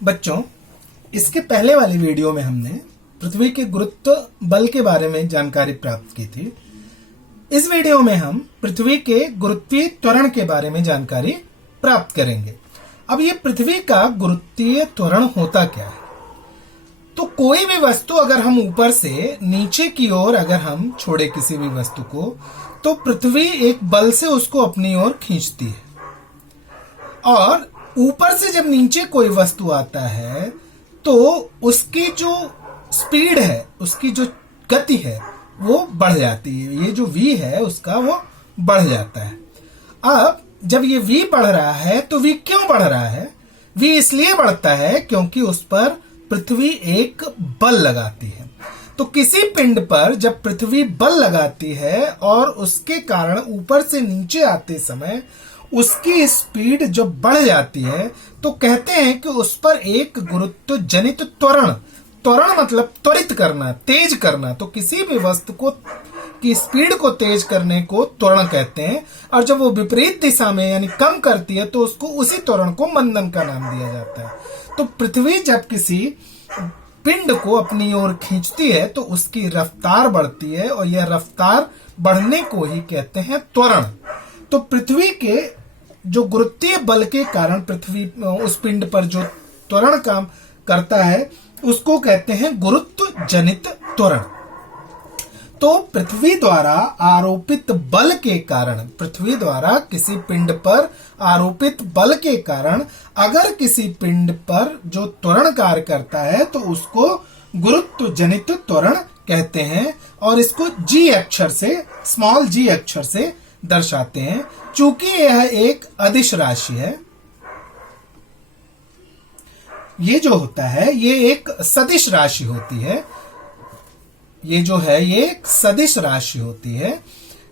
बच्चों, इसके पहले वाली वीडियो में हमने पृथ्वी के गुरुत्व बल के बारे में जानकारी प्राप्त की थी। इस वीडियो में हम पृथ्वी के गुरुत्वीय त्वरण के बारे में जानकारी प्राप्त करेंगे। अब ये पृथ्वी का गुरुत्वीय त्वरण होता क्या है? तो कोई भी वस्तु अगर हम ऊपर से नीचे की ओर अगर हम छोड़े किसी भी वस्तु को, तो पृथ्वी एक बल से उसको अपनी ओर खींचती है, और ऊपर से जब नीचे कोई वस्तु आता है तो उसकी जो स्पीड है, उसकी जो गति है वो बढ़ जाती है। ये जो v है उसका वो बढ़ जाता है। अब जब ये v बढ़ रहा है तो v क्यों बढ़ रहा है? v इसलिए बढ़ता है क्योंकि उस पर पृथ्वी एक बल लगाती है। तो किसी पिंड पर जब पृथ्वी बल लगाती है और उसके कारण ऊपर से नीचे आते समय उसकी स्पीड जब बढ़ जाती है, तो कहते हैं कि उस पर एक गुरुत्व जनित त्वरण, त्वरण मतलब त्वरित करना, तेज करना। तो किसी भी वस्तु को की स्पीड को तेज करने को त्वरण कहते हैं, और जब वो विपरीत दिशा में यानी कम करती है तो उसको उसी त्वरण को मंदन का नाम दिया जाता है। तो पृथ्वी जब किसी पिंड को अपनी ओर खींचती है तो उसकी रफ्तार बढ़ती है, और यह रफ्तार बढ़ने को ही कहते हैं त्वरण। तो पृथ्वी के जो गुरुत्वीय बल के कारण पृथ्वी उस पिंड पर जो त्वरण काम करता है उसको कहते हैं गुरुत्व जनित त्वरण। तो पृथ्वी द्वारा आरोपित बल के कारण, पृथ्वी द्वारा किसी पिंड पर आरोपित बल के कारण अगर किसी पिंड पर जो त्वरण कार्य करता है तो उसको गुरुत्व जनित त्वरण कहते हैं, और इसको जी अक्षर से, स्मॉल जी अक्षर से दर्शाते हैं। चूंकि यह एक अदिश राशि है, ये जो होता है ये एक सदिश राशि होती है। ये जो है ये एक सदिश राशि होती है।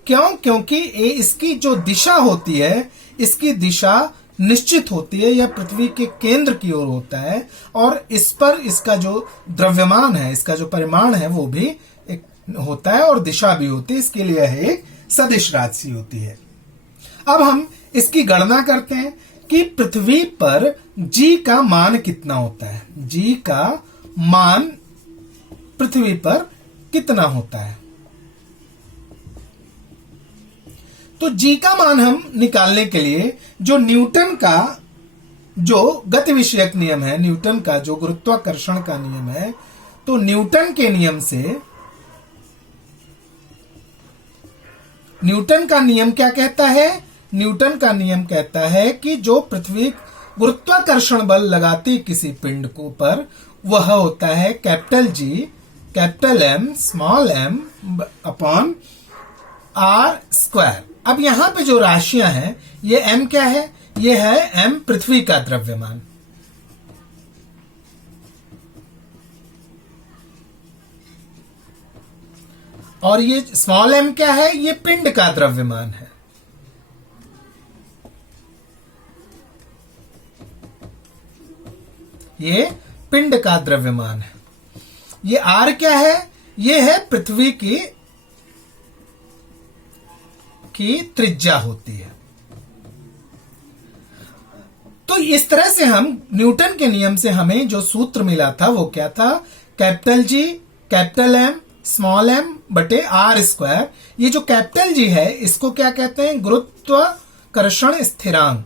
क्यों? क्योंकि ये इसकी जो दिशा होती है, इसकी दिशा निश्चित होती है, यह पृथ्वी के केंद्र की ओर होता है, और इस पर इसका जो द्रव्यमान है, इसका जो परिमाण है वो भी एक होता है और दिशा भी होती है। इसके लिए यह एक सदिश राशि होती है। अब हम इसकी गणना करते हैं कि पृथ्वी पर g का मान कितना होता है। g का मान पृथ्वी पर कितना होता है? तो g का मान हम निकालने के लिए जो न्यूटन का जो गति विषयक नियम है, न्यूटन का जो गुरुत्वाकर्षण का नियम है, तो न्यूटन के नियम से, न्यूटन का नियम क्या कहता है? न्यूटन का नियम कहता है कि जो पृथ्वी गुरुत्वाकर्षण बल लगाती किसी पिंड को पर, वह होता है capital G, capital M, small m upon r square. अब यहां पे जो राशियां हैं, ये एम क्या है? ये है एम पृथ्वी का द्रव्यमान, और ये स्मॉल एम क्या है? ये पिंड का द्रव्यमान है। ये पिंड का द्रव्यमान है। ये आर क्या है? ये है पृथ्वी की त्रिज्या होती है। तो इस तरह से हम न्यूटन के नियम से हमें जो सूत्र मिला था वो क्या था? Capital G, capital M, small m बटे आर स्क्वायर। ये जो कैपिटल जी है इसको क्या कहते हैं? गुरुत्वाकर्षण स्थिरांक।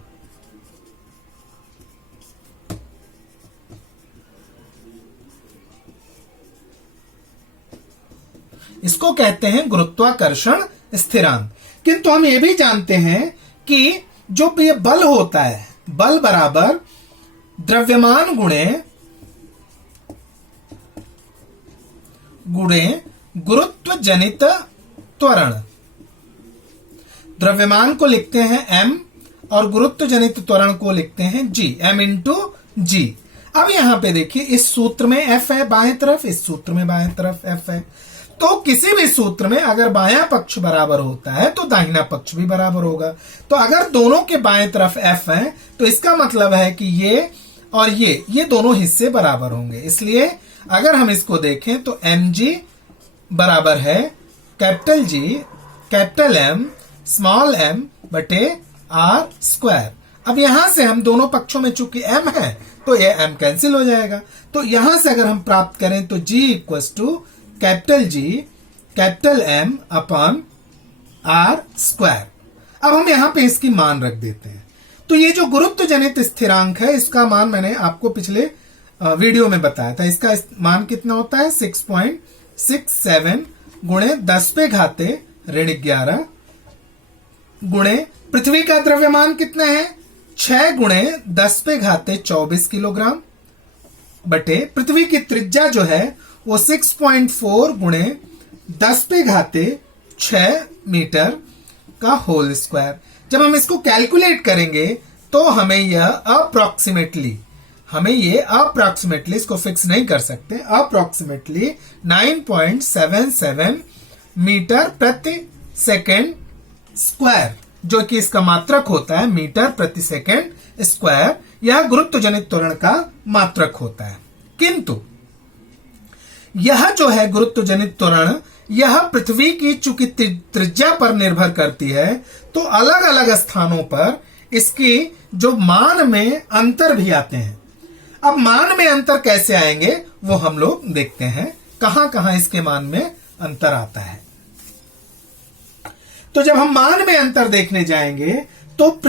इसको कहते हैं गुरुत्वाकर्षण स्थिरांक। किंतु हम ये भी जानते हैं कि जो ये बल होता है, बल बराबर द्रव्यमान गुणे गुरुत्व जनित त्वरण। द्रव्यमान को लिखते हैं m और गुरुत्व जनित त्वरण को लिखते हैं g, m इंटू जी। अब यहां पे देखिए, इस सूत्र में f है बाएं तरफ, इस सूत्र में बाएं तरफ f है। तो किसी भी सूत्र में अगर बायां पक्ष बराबर होता है तो दाहिना पक्ष भी बराबर होगा। तो अगर दोनों के बाएं तरफ f है तो इसका मतलब है कि ये और ये दोनों हिस्से बराबर होंगे। इसलिए अगर हम इसको देखें तो mg बराबर है capital G, capital M, small m बटे आर स्क्वायर। अब यहां से हम दोनों पक्षों में चूंकि m है तो ये m कैंसिल हो जाएगा। तो यहां से अगर हम प्राप्त करें तो G equals to capital G capital M upon R square. अब हम यहां पे इसकी मान रख देते हैं। तो ये जो गुरुत्व जनित स्थिरांक है, इसका मान मैंने आपको पिछले वीडियो में बताया था। इसका मान कितना होता है 6.67 गुणे 10 पे घाते ऋण 11 गुणे पृथ्वी का द्रव्यमान कितना है 6 गुणे 10 पे घाते 24 किलोग्राम बटे पृथ्वी की त्रिज्या जो है वो 6.4 गुणे 10 पे घाते 6 मीटर का होल स्क्वायर। जब हम इसको कैलकुलेट करेंगे तो हमें यह अप्रॉक्सीमेटली इसको फिक्स नहीं कर सकते, अप्रॉक्सीमेटली 9.77 मीटर प्रति सेकेंड स्क्वायर, जो कि इसका मात्रक होता है मीटर प्रति सेकेंड स्क्वायर, यह गुरुत्व जनित त्वरण का मात्रक होता है। किंतु यह जो है गुरुत्व जनित त्वरण, यह पृथ्वी की चूंकि त्रिज्या पर निर्भर करती है, तो अलग अलग स्थानों पर इसकी जो मान में अंतर भी आते हैं। अब मान में अंतर कैसे आएंगे वो हम लोग देखते हैं, कहां कहां इसके मान में अंतर आता है। तो जब हम मान में अंतर देखने जाएंगे तो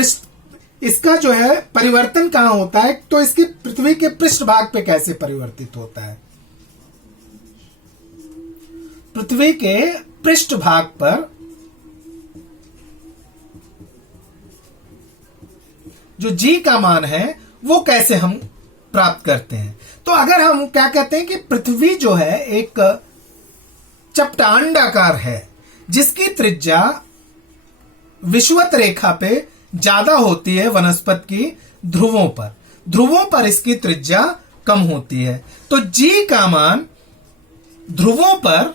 इसका जो है परिवर्तन कहां होता है, तो इसकी पृथ्वी के पृष्ठभाग पे कैसे परिवर्तित होता है। पृथ्वी के पृष्ठभाग पर जो G का मान है वो कैसे हम प्राप्त करते हैं। तो अगर हम क्या कहते हैं कि पृथ्वी जो है एक चपटांडाकार है जिसकी त्रिज्या विषुवत रेखा पे ज्यादा होती है वनस्पत की ध्रुवों पर इसकी त्रिज्या कम होती है। तो G का मान ध्रुवों पर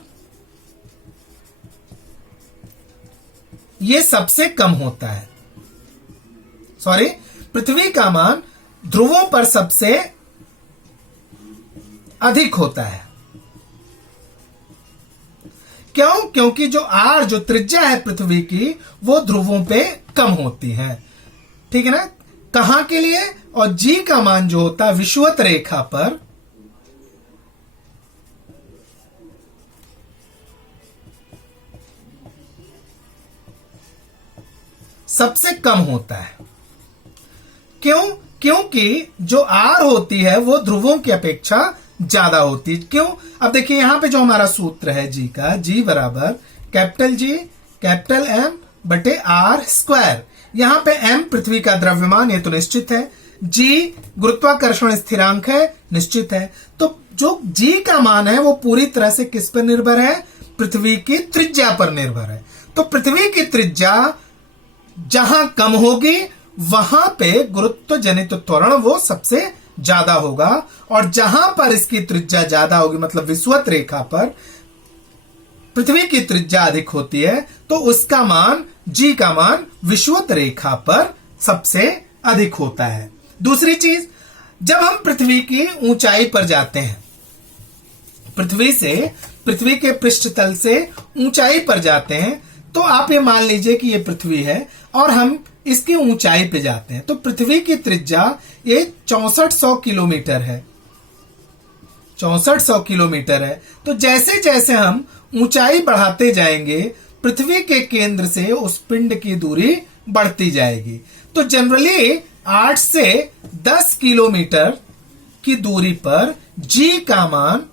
ये सबसे कम होता है, पृथ्वी का मान ध्रुवों पर सबसे अधिक होता है। क्यों? क्योंकि जो R जो त्रिज्या है पृथ्वी की वो ध्रुवों पे कम होती है, ठीक है ना। कहां के लिए? और G का मान जो होता है विषुवत रेखा पर सबसे कम होता है। क्यों? क्योंकि जो R होती है वो ध्रुवों की अपेक्षा ज्यादा होती है। क्यों? अब देखिए यहां पे जो हमारा सूत्र है G का, G बराबर कैपिटल G कैपिटल M बटे R स्क्वायर। यहां पे M पृथ्वी का द्रव्यमान, ये तो निश्चित है। G गुरुत्वाकर्षण स्थिरांक है, निश्चित है। तो जो G का मान है वो पूरी तरह से किस पर निर्भर है? पृथ्वी की त्रिज्या पर निर्भर है। तो पृथ्वी की त्रिज्या जहां कम होगी वहां पे गुरुत्व जनित त्वरण वो सबसे ज्यादा होगा, और जहां पर इसकी त्रिज्या ज्यादा होगी मतलब विषुवत रेखा पर पृथ्वी की त्रिज्या अधिक होती है, तो उसका मान G का मान विषुवत रेखा पर सबसे अधिक होता है। दूसरी चीज, जब हम पृथ्वी की ऊंचाई पर जाते हैं, पृथ्वी के पृष्ठतल से ऊंचाई पर जाते हैं, तो आप ये मान लीजिए कि ये पृथ्वी है और हम इसकी ऊंचाई पे जाते हैं, तो पृथ्वी की त्रिज्या ये 6400 किलोमीटर है, 6400 किलोमीटर है। तो जैसे जैसे हम ऊंचाई बढ़ाते जाएंगे पृथ्वी के केंद्र से उस पिंड की दूरी बढ़ती जाएगी। तो जनरली 8 से 10 किलोमीटर की दूरी पर G का मान,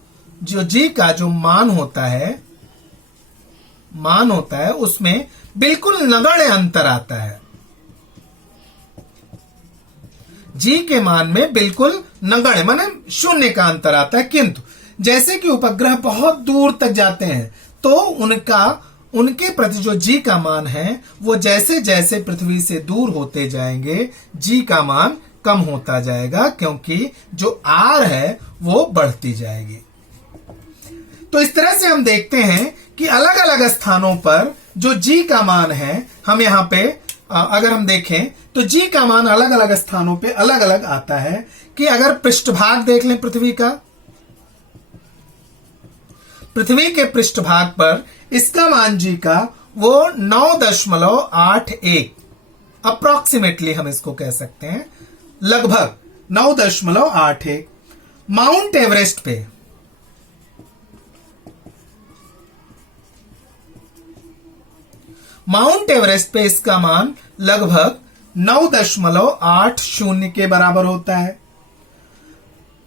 G का जो मान होता है उसमें बिल्कुल नगण्य अंतर आता है। G के मान में बिल्कुल नगण्य माने शून्य का अंतर आता है। किंतु जैसे कि उपग्रह बहुत दूर तक जाते हैं तो उनके प्रति जो G का मान है वो जैसे जैसे पृथ्वी से दूर होते जाएंगे G का मान कम होता जाएगा, क्योंकि जो R है वो बढ़ती जाएगी। तो इस तरह से हम देखते हैं कि अलग अलग स्थानों पर जो G का मान है, हम यहां पे अगर हम देखें तो G का मान अलग अलग स्थानों पे अलग अलग आता है। कि अगर पृष्ठभाग देख लें पृथ्वी के पृष्ठभाग पर इसका मान G का वो 9.81 अप्रोक्सीमेटली हम इसको कह सकते हैं, लगभग 9.81। माउंट एवरेस्ट पे इसका मान लगभग 9.80 के बराबर होता है।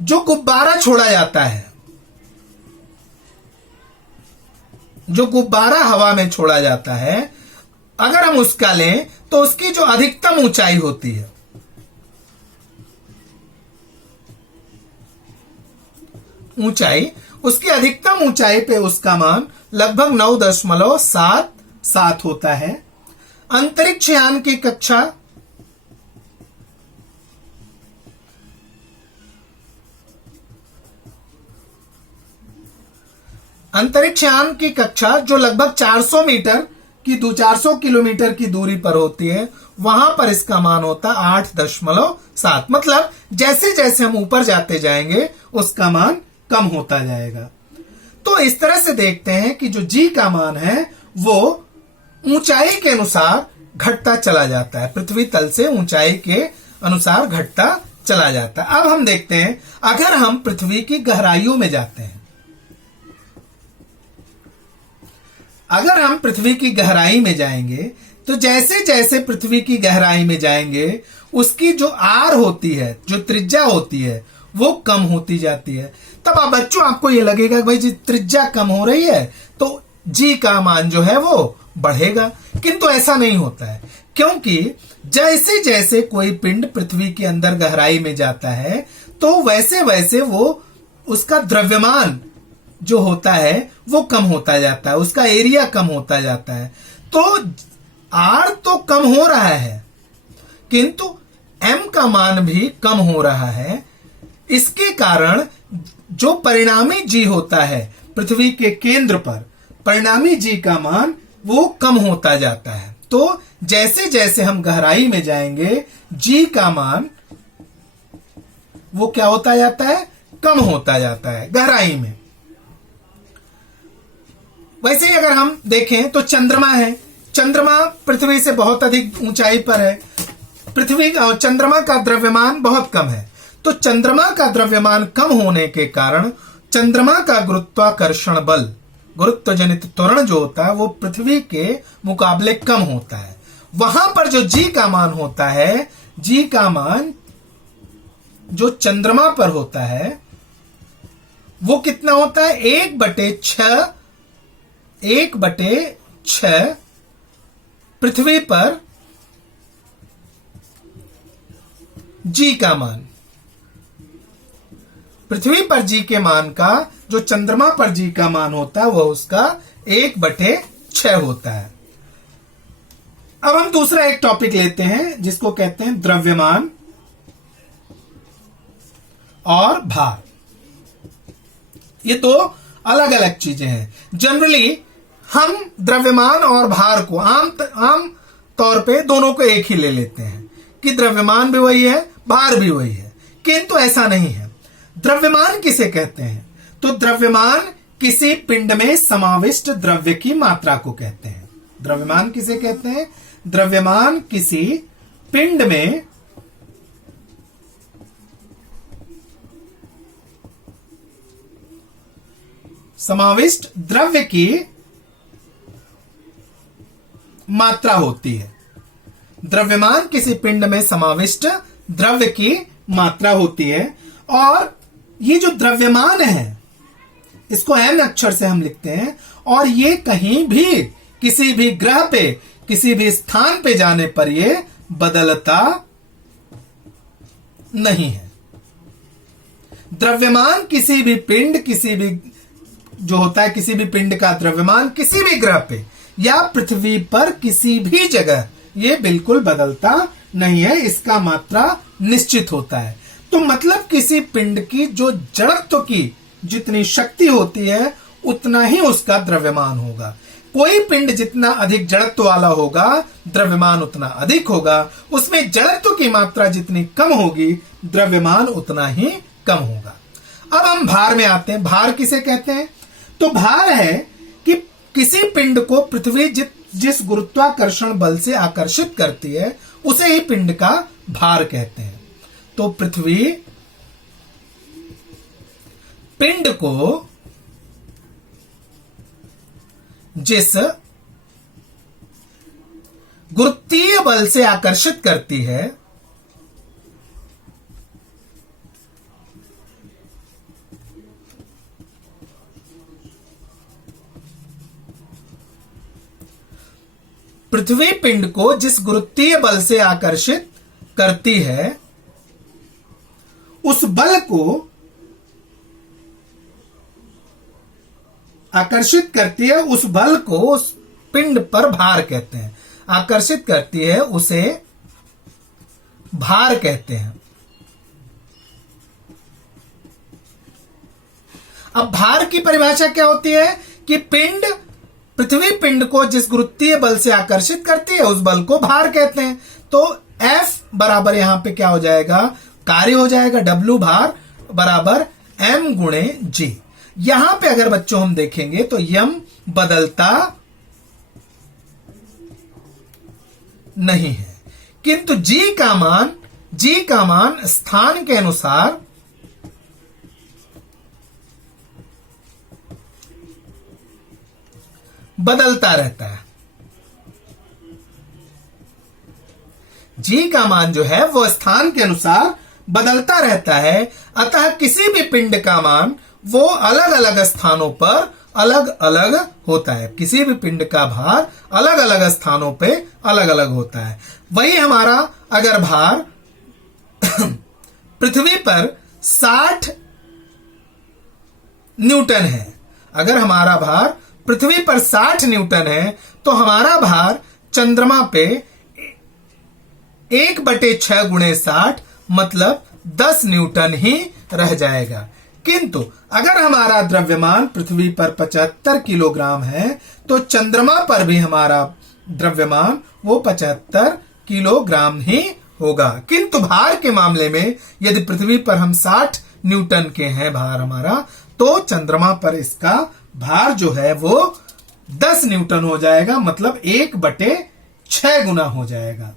जो गुब्बारा छोड़ा जाता है, जो गुब्बारा हवा में छोड़ा जाता है, अगर हम उसका लें तो उसकी जो अधिकतम ऊंचाई होती है, उसकी अधिकतम ऊंचाई पे उसका मान लगभग 9.77 होता है। अंतरिक्ष यान की कक्षा जो लगभग 400 किलोमीटर की दूरी पर होती है, वहां पर इसका मान होता 8.7। मतलब जैसे जैसे हम ऊपर जाते जाएंगे उसका मान कम होता जाएगा। तो इस तरह से देखते हैं कि जो जी का मान है वो ऊंचाई के अनुसार घटता चला जाता है, पृथ्वी तल से ऊंचाई के अनुसार घटता चला जाता है। अब हम देखते हैं, अगर हम पृथ्वी की गहराइयों में जाते हैं, अगर हम पृथ्वी की गहराई में जाएंगे तो जैसे जैसे पृथ्वी की गहराई में जाएंगे उसकी जो आर होती है, जो त्रिज्या होती है, वो कम होती जाती है। तब अब बच्चों आपको ये लगेगा कि भाई जी त्रिज्या कम हो रही है तो जी का मान जो है वो बढ़ेगा, किंतु ऐसा नहीं होता है, क्योंकि जैसे जैसे कोई पिंड पृथ्वी के अंदर गहराई में जाता है तो वैसे वैसे वो उसका द्रव्यमान जो होता है वो कम होता जाता है, उसका एरिया कम होता जाता है। तो आर तो कम हो रहा है किंतु एम का मान भी कम हो रहा है। इसके कारण जो परिणामी जी होता है पृथ्वी के केंद्र पर, परिणामी जी का मान वो कम होता जाता है। तो जैसे जैसे हम गहराई में जाएंगे जी का मान वो क्या होता जाता है, कम होता जाता है गहराई में। वैसे ही अगर हम देखें तो चंद्रमा है, चंद्रमा पृथ्वी से बहुत अधिक ऊंचाई पर है, चंद्रमा का द्रव्यमान बहुत कम है। तो चंद्रमा का द्रव्यमान कम होने के कारण चंद्रमा का गुरुत्वाकर्षण बल, गुरुत्व जनित त्वरण जो होता है वो पृथ्वी के मुकाबले कम होता है। वहां पर जो जी का मान होता है, जी का मान जो चंद्रमा पर होता है वो कितना होता है, 1/6 पृथ्वी पर जी का मान, पृथ्वी पर जी के मान का जो चंद्रमा पर जी का मान होता है वह उसका 1/6 होता है। अब हम दूसरा एक टॉपिक लेते हैं जिसको कहते हैं द्रव्यमान और भार। ये दो अलग अलग चीजें हैं। जनरली हम द्रव्यमान और भार को आम तौर पे दोनों को एक ही ले लेते हैं कि द्रव्यमान भी वही है, भार भी वही है, किंतु ऐसा नहीं है। द्रव्यमान किसे कहते हैं, तो द्रव्यमान किसी पिंड में समाविष्ट द्रव्य की मात्रा को कहते हैं। द्रव्यमान किसे कहते हैं, द्रव्यमान किसी पिंड में समाविष्ट द्रव्य की मात्रा होती है। द्रव्यमान किसी पिंड में समाविष्ट द्रव्य की मात्रा होती है। और ये जो द्रव्यमान है इसको एम अक्षर से हम लिखते हैं, और ये कहीं भी किसी भी ग्रह पे, किसी भी स्थान पे जाने पर ये बदलता नहीं है। द्रव्यमान किसी भी पिंड, किसी भी जो होता है, किसी भी पिंड का द्रव्यमान किसी भी ग्रह पे या पृथ्वी पर किसी भी जगह ये बिल्कुल बदलता नहीं है, इसका मात्रा निश्चित होता है। तो मतलब किसी पिंड की जो जड़त्व की जितनी शक्ति होती है उतना ही उसका द्रव्यमान होगा। कोई पिंड जितना अधिक जड़त्व वाला होगा द्रव्यमान उतना अधिक होगा, उसमें जड़त्व की मात्रा जितनी कम होगी द्रव्यमान उतना ही कम होगा। अब हम भार में आते हैं। भार किसे कहते हैं, तो भार है कि किसी पिंड को पृथ्वी जिस गुरुत्वाकर्षण बल से आकर्षित करती है उसे ही पिंड का भार कहते हैं। तो पृथ्वी पिंड को जिस गुरुत्वीय बल से आकर्षित करती है पृथ्वी पिंड को जिस गुरुत्वीय बल से आकर्षित करती है उस बल को आकर्षित करती है, उस बल को उस पिंड पर भार कहते हैं। आकर्षित करती है उसे भार कहते हैं। अब भार की परिभाषा क्या होती है कि पिंड पृथ्वी पिंड को जिस गुरुत्वीय बल से आकर्षित करती है उस बल को भार कहते हैं। तो F बराबर यहां पे क्या हो जाएगा, कार्य हो जाएगा, W भार बराबर M गुणे G। यहां पे अगर बच्चों हम देखेंगे तो M बदलता नहीं है, किंतु G का मान स्थान के अनुसार बदलता रहता है। G का मान जो है वो स्थान के अनुसार बदलता रहता है, अतः किसी भी पिंड का मान वो अलग अलग स्थानों पर अलग अलग होता है। किसी भी पिंड का भार अलग अलग स्थानों पे अलग अलग होता है। वही हमारा अगर भार पृथ्वी पर 60 न्यूटन है, अगर हमारा भार पृथ्वी पर 60 न्यूटन है तो हमारा भार चंद्रमा पे 1/6 गुणे 60 मतलब 10 न्यूटन ही रह जाएगा। किंतु अगर हमारा द्रव्यमान पृथ्वी पर 75 किलोग्राम है तो चंद्रमा पर भी हमारा द्रव्यमान वो 75 किलोग्राम ही होगा। किंतु भार के मामले में यदि पृथ्वी पर हम 60 न्यूटन के हैं भार हमारा, तो चंद्रमा पर इसका भार जो है वो 10 न्यूटन हो जाएगा, मतलब 1/6 गुना हो जाएगा।